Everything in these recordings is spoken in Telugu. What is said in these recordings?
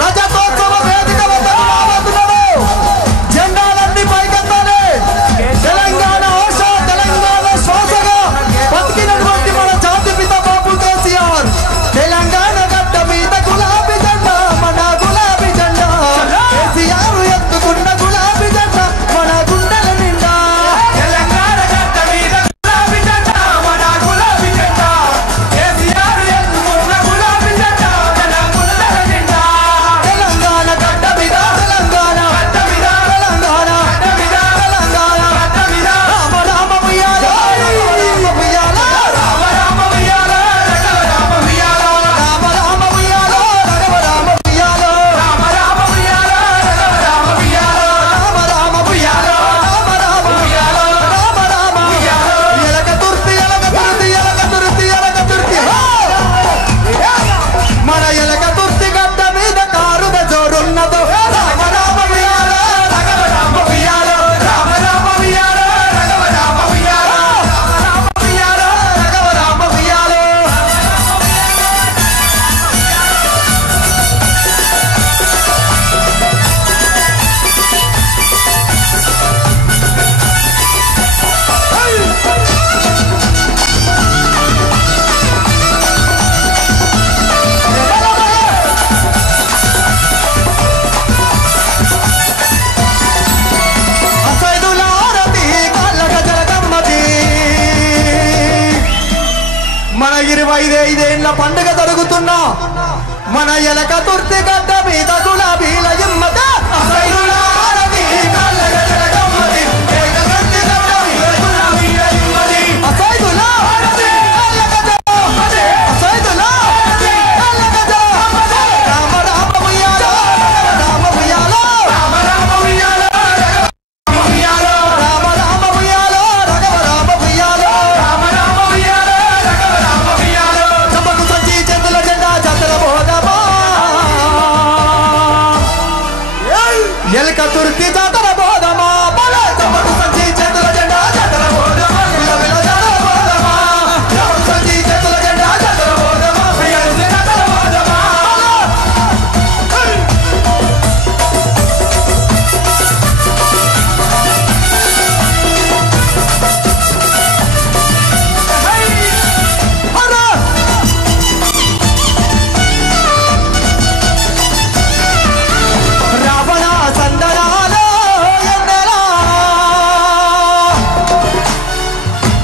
రజతోత్సవ వేదిక వద్ద రాబోతున్నాడు. జెండాలన్నీ పైకెత్తాలి. తెలంగాణ ఆశ, తెలంగాణ శ్వాసగా బతికినటువంటి మన జాతిపిత బాబు కేసీఆర్. తెలంగాణ గడ్డ మీద గులాబీ జెండా, మన గులాబీ జెండా. కేసీఆర్ ఎత్తుకున్న గులాబీ జెండా మన గుండెల నిండా. తెలంగాణ గడ్డ మీద గులాబీ జెండా, మన గులాబీ జెండా. కేసీఆర్ ఎత్తుకున్న గులాబీ జెండా మన గుండెల నిండా. తెలంగాణ గడ్డ మీద, తెలంగాణ గడ్డ మీద, తెలంగాణ గడ్డ మీద, తెలంగాణ గడ్డ మీద. రామ రామ ఉయ్యాలో, రామ ఉయ్యాలో, రామ రామ ఉయ్యాలో, రఘవ రామ ఉయ్యాలో. రామ రామ ఉయ్యాలో, రఘవ రామ ఉయ్యాలో, రామ రామ ఉయ్యాలో, రఘవ రామ ఉయ్యాలో. రామ రామ ఉయ్యాలో, రామ రామ ఉయ్యాలో, రామ రామ ఉయ్యాలో. ఎలక తుర్తి, ఎలక తుర్తి, ఎలక తుర్తి, ఎలక తుర్తి. హో! మన ఎలక తుర్తి గడ్డ మీద కారుద జోరున్నదో. రామ రామ ఉయ్యాలో, రఘవ రామ ఉయ్యాలో, రామ రామ ఉయ్యాలో, రఘవ రామ ఉయ్యాలో. రామ రామ ఉయ్యాలో, రఘవ రామ ఉయ్యాలో. అసైదుల ఆరతి కాళ్ళ గజల గమ్మతి. మన 25 పండుగ జరుగుతున్నా మన ఎలక తుర్తి గడ్డ మీద గులాబీల ఇమ్మత. అసైదుల ఆరతి కాళ్ళ గజల గమ్మతి. ఎలక తుర్తి గడ్డ మీద గులాబీల ఇమ్మతి. అసైదుల ఆరతి కాళ్ళ గజల గమ్మతి. అసైదుల ఆరతి కాళ్ళ గజల గమ్మతి. రామ రామ ఉయ్యాలో, రామ ఉయ్యాలో, రామ రామ ఉయ్యాలో, రఘవ ఉయ్యాలో. రామ రామ ఉయ్యాలో, రఘవ రామ ఉయ్యాలో. రామ రామ ఉయ్యాలో, రఘవ రామ ఉయ్యాలో. చంపకు సంచి చేతుల జెండా జాతర బోధమా. ఎలక తుర్తి జాతర బోధమా. బల చంపకు సంచి చేతుల జెండా జాతర బోధమా. విలవిల జాతర బోధమా. చంపకు సంచి చేతుల జెండా జాతర బోధమా. ఉయ్యాల్సిన జాతర బోధమా. అరా! రావణ సందనాలో ఎన్నెలా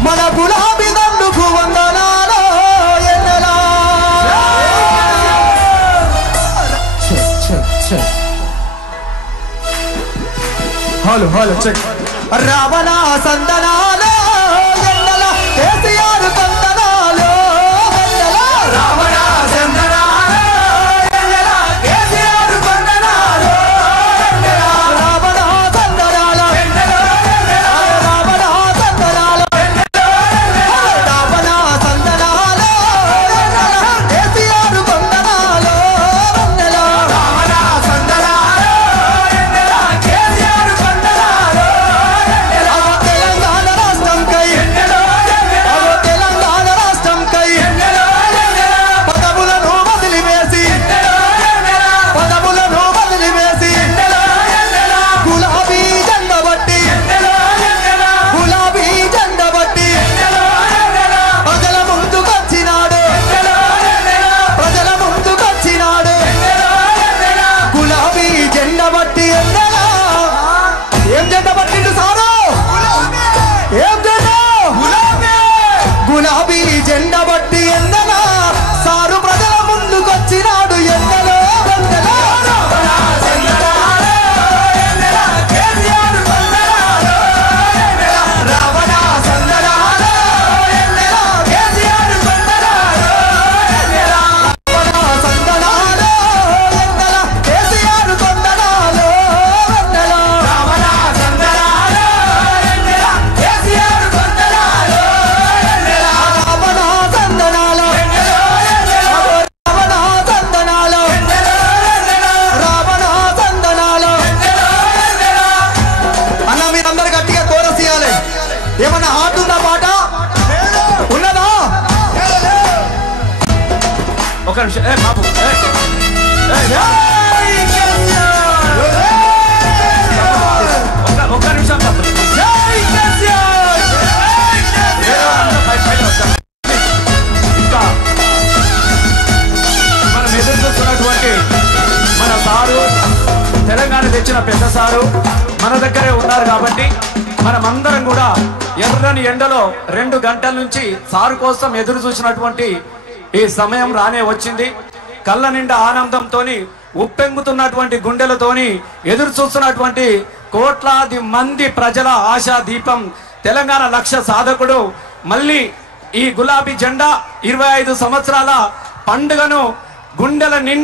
మన గులాబీ దండుకు వందనాలో ఎన్నెలా. Hello hello check. రావణ సందనాలో ఎన్నెలా కేసీఆర్ కందనాలో ఎన్నెలా. రావణ చందనాలో ఎన్నెల, కేసీఆర్ కొండనాలో ఎన్నెల. రావణ సందనాలో ఎన్నెల, ఎన్నెల, రావణ సందనాలో రావణ సందనాలో ఎన్నెలా కేసీఆర్ కందనాలో ఎన్నెలా. రావణ చందనాలో ఎన్నెల, కేసీఆర్ కొండనాలో ఎన్నెల. తెలంగాణ రాష్ట్రం పెద్ద సారు మన దగ్గరే ఉన్నారు కాబట్టి మనమందరం కూడా ఎర్రని ఎండలో 2 గంటల నుంచి సారు కోసం ఎదురు చూసినటువంటి ఈ సమయం రానే వచ్చింది. కళ్ళ నిండా ఆనందంతోని ఉప్పెంగుతున్నటువంటి గుండెలతోని ఎదురు చూస్తున్నటువంటి కోట్లాది మంది ప్రజల ఆశా దీపం తెలంగాణ లక్ష్య సాధకుడు మళ్ళీ ఈ గులాబీ జెండా 25 సంవత్సరాల పండుగను గుండెల నిండా